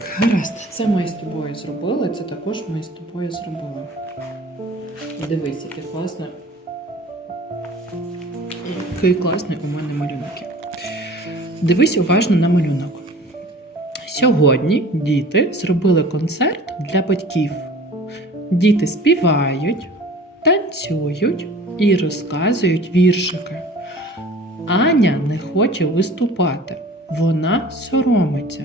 Гаразд, це ми з тобою зробили, це також ми з тобою зробили. Дивись, який класний. Який класний у мене малюнки. Дивись уважно на малюнок. Сьогодні діти зробили концерт для батьків. Діти співають, танцюють і розказують віршики. Аня не хоче виступати. Вона соромиться.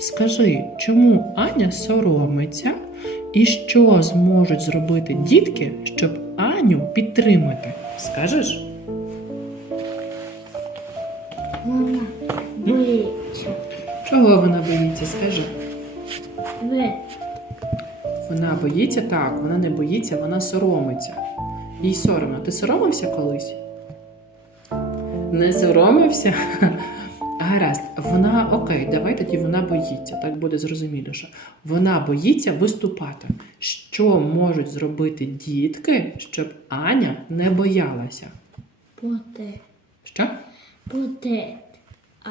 Скажи, чому Аня соромиться і що зможуть зробити дітки, щоб Аню підтримати? Скажеш? Вона боїться. Чого вона боїться? Скажи. Ви Вона боїться так, вона не боїться, вона соромиться. Їй соромно. Ти соромився колись? Не соромився? Гаразд, вона окей, давай тоді вона боїться. Так буде зрозуміліше. Вона боїться виступати. Що можуть зробити дітки, щоб Аня не боялася? буде. Що? Буде. А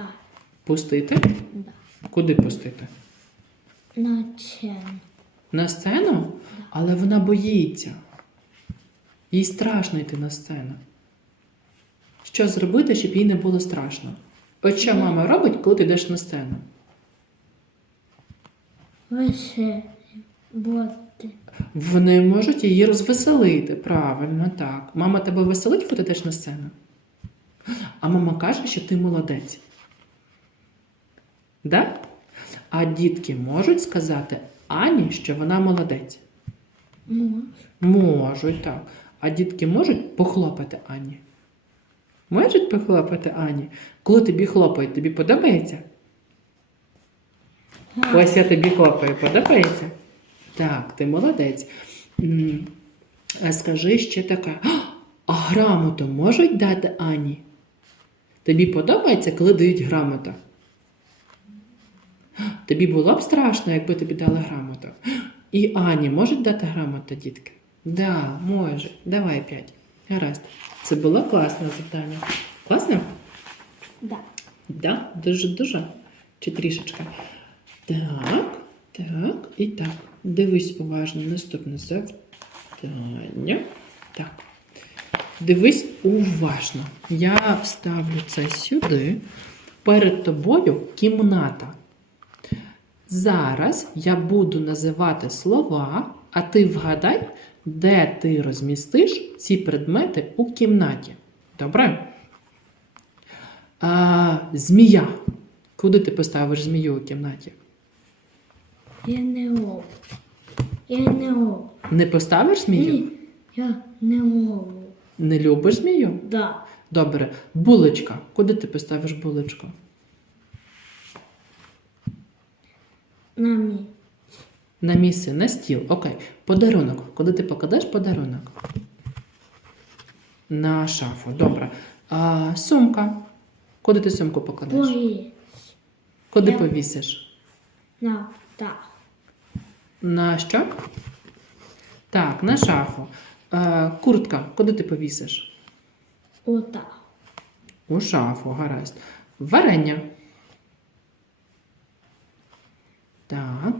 Пустити? да. Куди пустити? на чим? На сцену? Але вона боїться. Їй страшно йти на сцену. Що зробити, щоб їй не було страшно? От що мама робить, коли ти йдеш на сцену? Буде. Вони можуть її розвеселити. Правильно, так. Мама тебе веселить, коли ти йдеш на сцену? А мама каже, що ти молодець. Да? А дітки можуть сказати Ані, що вона молодець. Може. Можуть, так. А дітки можуть похлопати Ані? Можуть похлопати Ані? Коли тобі хлопають, тобі подобається? Ось я тобі хлопаю, подобається? Так, ти молодець. А скажи ще таке, «А, а грамоту можуть дати Ані? Тобі подобається, коли дають грамоту? Тобі було б страшно, якби тобі дали грамоту. І Ані можуть дати грамоту, дітки? Да, може. Давай п'ять. Гаразд. Це було класне завдання. Класно? Да. Да, дуже-дуже. Чи трішечка. Так, так і так. Дивись уважно наступне завдання. Так. Дивись уважно. Я вставлю це сюди. Перед тобою кімната. Зараз я буду називати слова, а ти вгадай, де ти розмістиш ці предмети у кімнаті. Добре? А, змія. Куди ти поставиш змію у кімнаті? Я не можу. Не. Не поставиш змію? Ні. Я не можу. Не любиш змію? Да. Добре. Булочка. Куди ти поставиш булочку? На мій. На місце, на стіл. Окей. Подарунок. Куди ти покладеш подарунок? На шафу. Добре. А, сумка. Куди ти сумку покладеш? Боїться. Куди Я- повісиш? На да. На що? Так, на шафу. А, куртка. Куди ти повісиш? Ота. У шафу, гаразд. Варення. Так.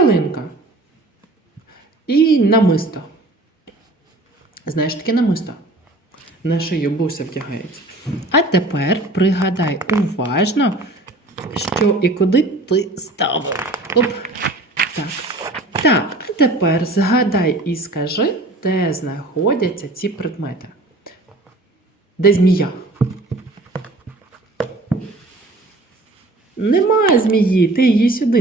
Ялинка. І намисто. Знаєш таке намисто? На шию буси вдягають. А тепер пригадай уважно, що і куди ти ставив. Оп. Так. Так, а тепер згадай і скажи, де знаходяться ці предмети. Де змія? Немає змії, ти її сюди